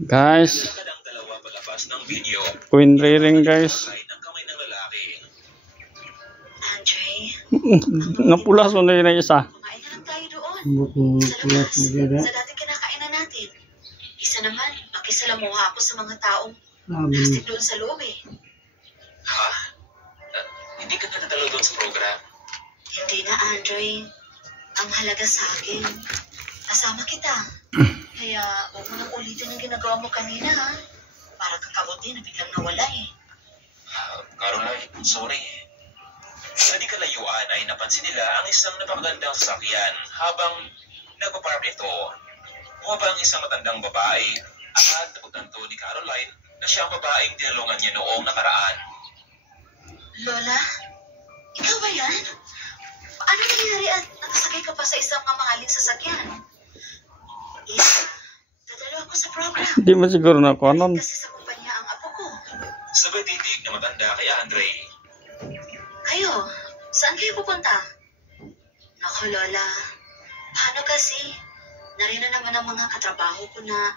Guys, Queen Riring guys. Napulas mo na yun ang isa. Kumain na lang tayo doon. Sa labas, sa dating kinakainan natin. Isa naman, makisalamuha ako sa mga taong plastic doon sa loob eh. Ha? Hindi ka natatalo doon sa program? Hindi na, Andre. Ang mahalaga sa akin, kasama kita. Kaya huwag mo nang ulitin ang ginagawa mo kanina, ha? Para kakabuti na biglang nawala eh. Caroline, sorry. Sa di kalayuan ay napansin nila ang isang napakagandang sasakyan habang nagpapark ito. Bumaba ang isang matandang babae at naputanto ni Caroline na siya ang babaeng tinulungan niya noong nakaraan. Lola, ikaw ba yan? Ano nangyari at nakasakay ka pa sa isang mamahaling sasakyan? Isa, dadalo ako sa program. Hindi mo siguro na ako anon. Kasi sa kumpanya ang apo ko. Sabay titig na matanda kay Andre. Kayo, saan kayo pupunta? Naku, Lola, paano kasi? Narina naman ang mga katrabaho ko na